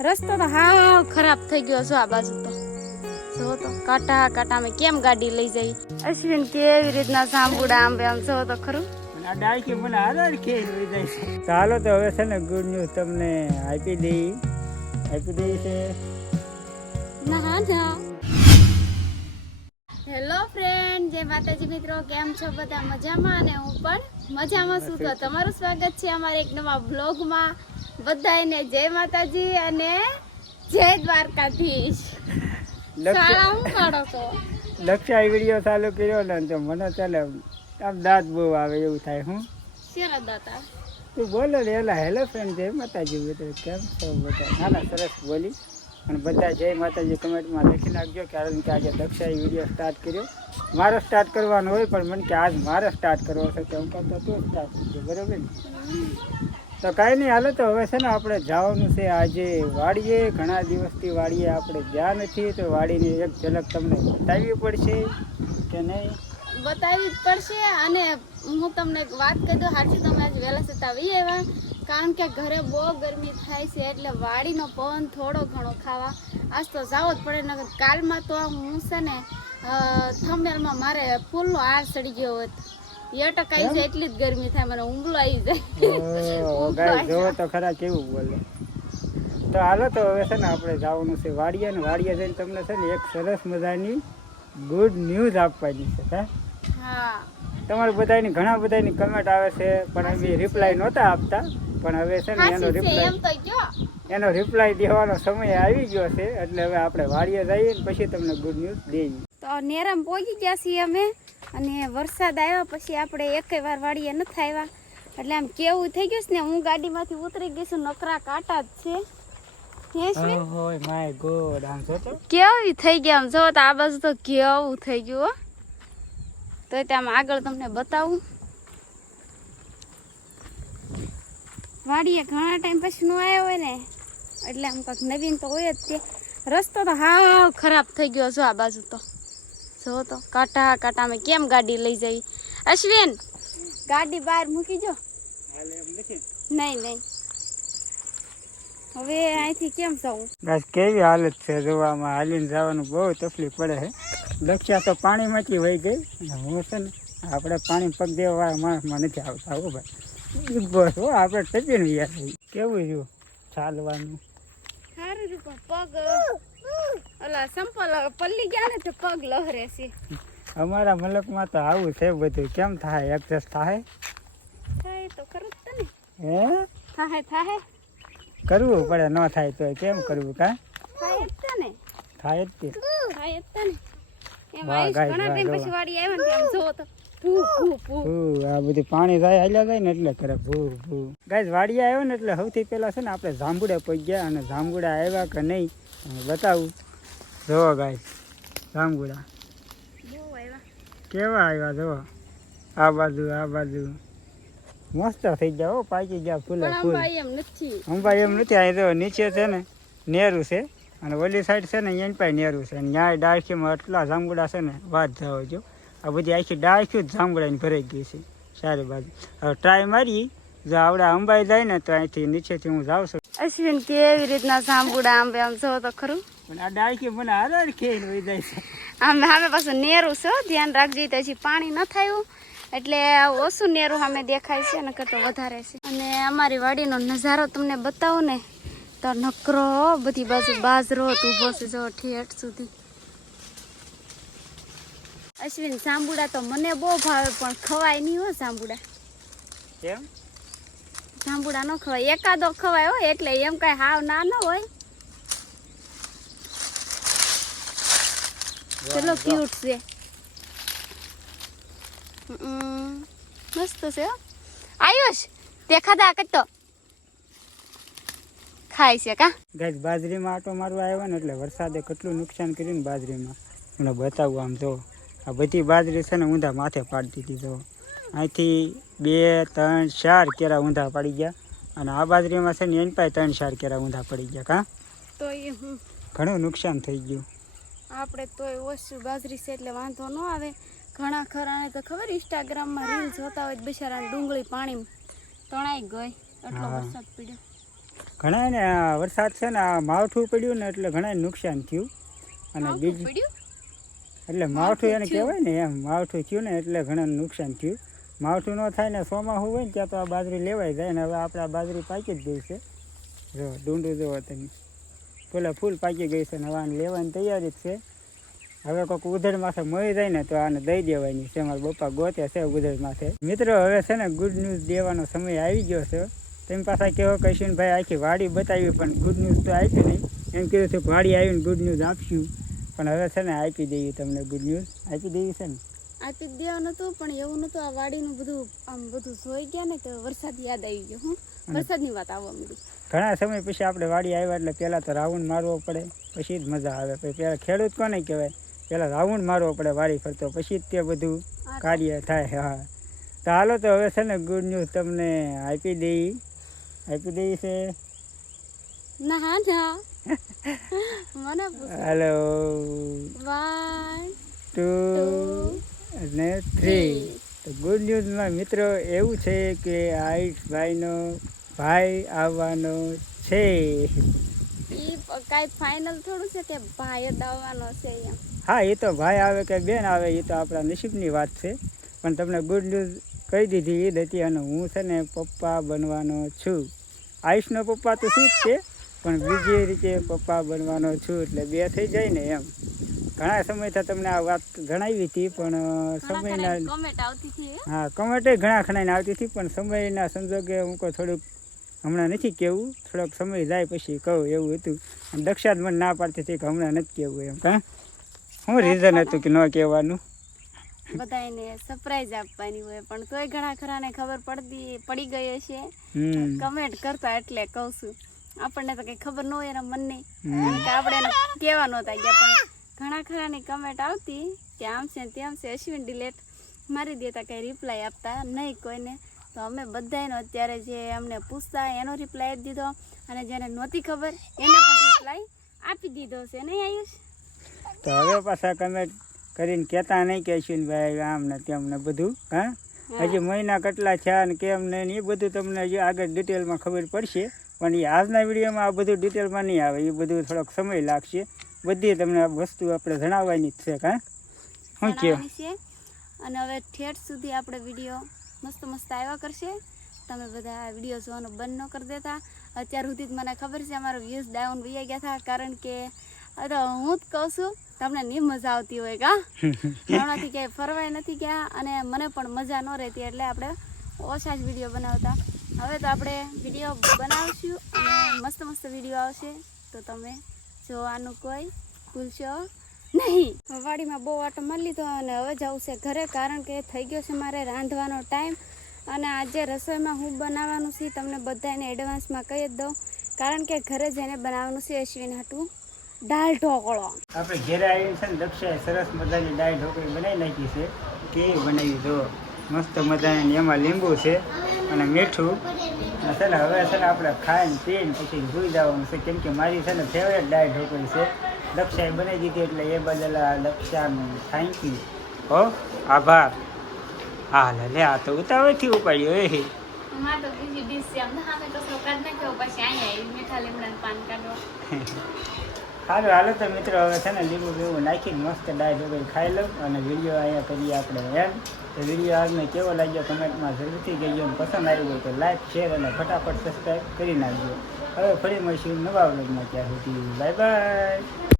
રસ્તો તો હાવ ખરાબ થઈ ગયો છે આ બાજુ તો. જો તો કાંટા કાંટામાં કેમ ગાડી લઈ જઈ અશ્વિન કેવી રીતના સાંભળા આમ આમ જો તો ખરું? તો તો હવે છે ને ગુડ ન્યૂઝ તમને આપી દઈ. આપી દઈ છે. ના ના. હેલો ફ્રેન્ડ જય માતાજી મિત્રો કેમ છો? બધા મજામાં અને હું પણ મજામાં છું. તો તમારું સ્વાગત છે અમારા એક નવા બ્લોગમાં બધાને જય માતાજી અને જય દ્વારકાધીશ. શાળા હું કાઢો છો? લક્ષા વીડિયો ચાલુ કર્યો ને તો મને ચાલે આમ દાંત બહુ આવે એવું થાય હું? શેના દાતા તું બોલો ને એલા હેલો ફ્રેન્ડ જય માતાજી બધું કેમ છો બધા? ના ના સરસ બોલી. અને બધા જય માતાજી કમેન્ટમાં લખી નાખજો કારણ કે આજે દક્ષાએ વીડિયો સ્ટાર્ટ કર્યો. મારો સ્ટાર્ટ કરવાનો હોય પણ મને કે આજ મારે સ્ટાર્ટ કરવો છે કે હું કહેતો તું સ્ટાર્ટ કરજો બરોબર ને? તો કાંઈ નહીં, હાલે તો હવે છે ને આપણે જવાનું છે. આજે વાડીએ, ઘણા દિવસથી વાડીએ આપણે ગયા નથી, તો વાડીની એક ઝલક તમને બતાવવી પડશે કે નહીં? બતાવવી પડશે અને હું તમને એક વાત કહી દઉં. હાચી તમે આજ વહેલા સતા આવી આવ્યા. કારણ કે ઘરે બહુ ગરમી થાય છે, એટલે વાડીનો પવન થોડો ઘણો ખાવા. આજ તો જાવો જ પડે, નકર કાલમાં તો હું છે ને થંબેલમાં મારે ફૂલનો હાર સડી ગયો હોત. આવી જાય એટલી જ ગરમી થાય મને ઉંબલો આવી જાય. ગાય જોવો તો ખરા કેવું બોલે. તો હાલો તો હવે છે ને આપણે જવાનું છે વાડિયા ને વાડિયા જઈને તમને છે ને એક સરસ મજાની ગુડ ન્યૂઝ આપવાની છે હા? તમારે બધાની ઘણા બધાની કમેન્ટ આવે છે પણ અમે રિપ્લાય નહોતા આપતા. પણ હવે છે ને એનો રિપ્લાય એનો રિપ્લાય દેવાનો સમય આવી ગયો છે એટલે હવે આપણે વાડીએ જઈએ ને પછી તમને ગુડ ન્યૂઝ દઈએ. તો નેરામ પહોંચી ગયા છીએ અમે. અને વરસાદ આવ્યો પછી આપણે એકેય વાર વાડીએ નથી આવ્યા. એટલે આમ કેવું થઈ ગયું છે ને હું ગાડીમાંથી ઉતરી ગઈ છું નકરા કાંટા જ છે. જો તો. કેવી થઈ ગયા આમ જો તો આ બાજુ તો કેવું થઈ ગયું હો. તો ત્યાં આગળ તમને બતાવું. વાડીએ ઘણા ટાઈમ પછી નો આવ્યો હોય ને એટલે આમ કંઈક નવીન તો હોય જ તે. રસ્તો તો હાવ ખરાબ થઈ ગયો છે આ બાજુ તો. જો તો? કાંટા કાંટામાં કેમ ગાડી લઈ જઈ? અશ્વિન ગાડી બહાર મૂકી જો. નહીં નહીં. હવે અહીંથી કેમ જવું? બસ કેવી હાલત છે જોવામાં? હાલીને જવાનું બહુ તકલીફ પડે છે. લક્ષ્યા તો પાણીમાંથી વહી ગઈ. હું છે ને આપણે પાણી પગ દેવા માણસમાં નથી આવતા હો ભાઈ. બસ હો આપણે ટચીને વ્યા કેવું રહ્યું ચાલવાનું? સારું પગ ઓલા સંપલ પલ્લી ગયા ને તો પગ લહરે છે. અમારા મલકમાં તો આવું છે બધું. કેમ થાય? એડજસ્ટ થાય? થાય તો ખરું તને. હે? થાય થાય. કરવું પડે ન થાય તો કેમ કરવું કા? થાય જ તને. થાય જ તે થાય જ તને. એમ વાહ, ઘણા ટાઈમ પછી વાડી આવ્યો ને આમ જો તો આ બધું પાણી જાય હાલ્યા જાય ને એટલે કરે ભૂ ભૂ ગાય વાડિયા આવ્યો ને એટલે સૌથી પહેલાં છે ને આપણે જાંબુડા ગયા અને જાંબુડા આવ્યા કે નહીં બતાવું. જોવો ગાય રામગુડા. કેવા આવ્યા જોવો આ બાજુ આ બાજુ. મસ્ત થઈ ગયા હો પાકી ગયા ફૂલે ફૂલ. અંબાઈ એમ નથી. અંબાઈ એમ નથી અહીં તો નીચે છે ને નેરું છે. અને ઓલી સાઈડ છે ને એની પાસે નેરું છે. અને ત્યાં ડાળખીમાં એટલા જાંબુડા છે ને વાત જાઓ જો આ બધી આખી ડાળખી જ જાંબુડાની ભરાઈ ગઈ છે. સારી બાજુ. હવે ટ્રાય મારી. જો આપણે અંબાઈ જાય ને તો અહીંથી નીચેથી હું જાઉં છું. અશ્વિન કેવી રીતના સાંભળા આમ આમ જો તો ખરું? પણ આ ડાળખી મને હારે ખેલ વહી જાય છે. આમ સામે પાછું નેરું છે ધ્યાન રાખજો તો હજી પાણી ન થયું એટલે ઓછું નેરું સામે દેખાય છે ને કરતો વધારે છે. અને અમારી વાડીનો નજારો તમને બતાવો ને તો નકરો બધી બાજુ બાજરો ઊભો છે જો ઠેઠ સુધી. અશ્વિન સાંબુડા તો મને બહુ ભાવે પણ ખવાય નહીં હો સાંબુડા. કેમ? સાંબુડા ન ખવાય. એકાદો ખવાય હોય એટલે એમ કઈ હાવ ના ન હોય. ચલો ક્યુટ છે. મસ્ત છે આયુષ દેખાતા કતો ખાય છે કા? ગાય બાજરીમાં આટો મારવા આવ્યો ને એટલે વરસાદે કેટલું નુકસાન કર્યું ને બાજરીમાં. મને બતાવું આમ જો. આ બધી બાજરી છે ને ઊંધા માથે પાડી દીધી જો. અહીંથી બે ત્રણ ચાર કેરા ઊંધા પડી ગયા. અને આ બાજરીમાં છે ને એની પાસે ત્રણ ચાર કેરા ઊંધા પડી ગયા કા? તો એ ઘણું નુકસાન થઈ ગયું. આપણે તોય ઓછું બાજરી છે એટલે વાંધો ન આવે. ઘણા ખરાને તો ખબર ઇન્સ્ટાગ્રામમાં રીલ જોતા હોય બિચારા ડુંગળી પાણી તણાઈ ગઈ. એટલો વરસાદ પડ્યો. ઘણા ને વરસાદ છે ને માવઠું પડ્યું ને એટલે ઘણા નુકસાન થયું. અને બીજું? એટલે માવઠું એને કહેવાય ને એમ માવઠું થયું ને એટલે ઘણા નુકસાન થયું. માવઠું ન થાય ને સોમાં હોય ને ત્યાં તો આ બાજરી લેવાય જાય ને હવે આપણે આ બાજરી પાકી જ ગઈ છે જો ડુંડું જોવો તમે. ફૂલે ફૂલ પાકી ગઈ છે ને હવે આને લેવાની તૈયારી જ છે. હવે કોઈક ઉધડ માથે મળી જાય ને તો આને દઈ દેવાની છે. મારા પપ્પા ગોતે છે ઉધડ માથે. મિત્રો, હવે છે ને ગુડ ન્યૂઝ દેવાનો સમય આવી ગયો છે. તેમ પાછા કેવો કહીશું ભાઈ, આખી વાડી બતાવી, પણ ગુડ ન્યૂઝ તો આપી નહીં. એમ કીધું છે વાડી આવીને ગુડ ન્યૂઝ આપશું. પણ હવે છે ને આપી દઈએ તમને ગુડ ન્યૂઝ આપી દઈએ છે ને? આપી દેવાનું હતું પણ એવું નતું આ વાડીનું બધું આમ બધું જોઈ ગયા ને તો વરસાદ યાદ આવી ગયો હું. વરસાદની વાત આવવા માંડી. ઘણા સમય પછી આપણે વાડી આવ્યા એટલે પહેલાં તો રાઉન્ડ મારવો પડે પછી જ મજા આવે. પછી પહેલાં ખેડૂત કોને કહેવાય? પહેલાં રાઉન્ડ મારવો પડે વાડી ફરતો પછી જ તે બધું કાર્ય થાય હા. તો હાલો તો હવે છે ને ગુડ ન્યૂઝ તમને આપી દઈ. આપી દઈ છે. ના ના. મને હેલો હાલો ટુ અને થ્રી તો ગુડ ન્યૂઝમાં મિત્રો એવું છે કે આયુષભાઈનો ભાઈ આવવાનો છે. કાંઈ ફાઇનલ થોડું છે કે ભાઈ જ આવવાનો છે એમ? હા એ તો ભાઈ આવે કે બેન આવે એ તો આપણા નસીબની વાત છે. પણ તમને ગુડ ન્યૂઝ કહી દીધી એ હતી અને હું છે ને પપ્પા બનવાનો છું. આયુષનો પપ્પા તો શું જ છે પણ બીજી રીતે પપ્પા બનવાનો છું એટલે બે થઈ જાય ને એમ. ઘણા સમયથી તમને આ વાત જણાવી હતી પણ સમયના હે? કમેન્ટ ઘણા ખણાઈને આવતી હતી પણ સમયના સંજોગે હું કોઈ થોડુંક હમણાં નથી કહેવું થોડોક સમય જાય પછી કહું એવું હતું. અને દક્ષાત મને ના પાડતી હતી કે હમણાં નથી કહેવું એમ કાં? શું રીઝન હતું કે ન કહેવાનું. બધાને સરપ્રાઈઝ આપવાની હોય પણ તોય ઘણા ખરાને ખબર પડતી પડી ગઈ હશે. કમેન્ટ કરતા એટલે કહું છું. આપણને તો કઈ ખબર ન હોય એના મનની. અને કે આપણે એને કહેવા નહોતા ગયા પણ ઘણા ખરાની કમેન્ટ આવતી કે આમ છે તેમ છે અશ્વિન ડિલેટ મારી દેતા કંઈ રિપ્લાય આપતા નહીં કોઈને. તો અમે બધાનો અત્યારે જે અમને પૂછતા એનો રિપ્લાય જ દીધો અને જેને નહોતી ખબર એને પણ રિપ્લાય આપી દીધો છે. નહીં આયુષ? તો હવે પાછા કમેન્ટ કરીને કહેતા નહીં કે અશ્વિનભાઈ આમ ને તેમ ને બધું હા? હજી મહિના કેટલા થયા ને કેમ ને એ બધું તમને હજી આગળ ડિટેલમાં ખબર પડશે. પણ એ આજના વિડીયોમાં આ બધું ડિટેલમાં નહીં આવે. એ બધું થોડોક સમય લાગશે. બધી તમને આ વસ્તુ આપણે જણાવવાની જ છે કાં? શું કહો અને હવે ઠેઠ સુધી આપણે વીડિયો મસ્ત મસ્ત આવ્યા કરશે. તમે બધા આ વીડિયો જોવાનું બંધ ન કરી દેતા. અત્યાર સુધી મને ખબર છે અમારો વ્યૂઝ ડાઉન વહી ગયા હતા. કારણ કે તો હું જ કહું છું તમને નહીં મજા આવતી હોય કા? હમણાંથી ક્યાંય ફરવાય નથી ગયા અને મને પણ મજા ન રહેતી એટલે આપણે ઓછા જ વીડિયો બનાવતા. હવે તો આપણે વીડિયો બનાવશું અને મસ્ત મસ્ત વીડિયો આવશે. તો તમે જોવાનું કોઈ ભૂલશો નહીં. વાડીમાં બહુ આટો મળી લીધો અને હવે જવું છે ઘરે કારણ કે થઈ ગયો છે મારે રાંધવાનો ટાઈમ. અને આજે રસોઈમાં હું બનાવવાનું છે તમને બધાને એડવાન્સમાં કહી જ દઉં. કારણ કે ઘરે જઈને બનાવવાનું છે અશ્વિન હતું દાળ ઢોકળો. આપણે ઘરે આવીને છે ને દક્ષાએ સરસ મજાની દાળ ઢોકળી બનાવી નાખી છે. કે બનાવી જો. મસ્ત મજાની એમાં લીંબુ છે. અને મીઠું. છે ને હવે છે ને આપણે ખાઈને પીને પછી સુઈ જવાનું છે. કેમ કે મારી છે ને ફેવરેટ ડાયટ ઢોકળી છે. દક્ષાએ બનાવી દીધી એટલે એ બદલ દક્ષાનું થેન્ક યુ હો આભાર. હા લે લે આ તો ઉતાવળથી ઉપાડ્યો એ તો બીજી ડીશ છે. અમને સામે કચરો કાઢ નાખ્યો પછી અહીંયા મીઠા લીમડાનું પાન કાઢવા. સારું હાલો તો મિત્રો, હવે છે ને લીંબુ લીંબુ નાખીને મસ્ત દાળ વગેરે ખાઈ લઉં અને વીડિયો અહીંયા કરીએ આપણે એમ. તો વીડિયો આજને કેવો લાગ્યો કમેન્ટમાં જરૂરથી કહેજો પસંદ આવ્યું હોય તો લાઈક શેર અને ફટાફટ સબસ્ક્રાઈબ કરી નાખજો. હવે ફરી મળીશું નવા વ્લોગમાં ત્યાં સુધી. Bye bye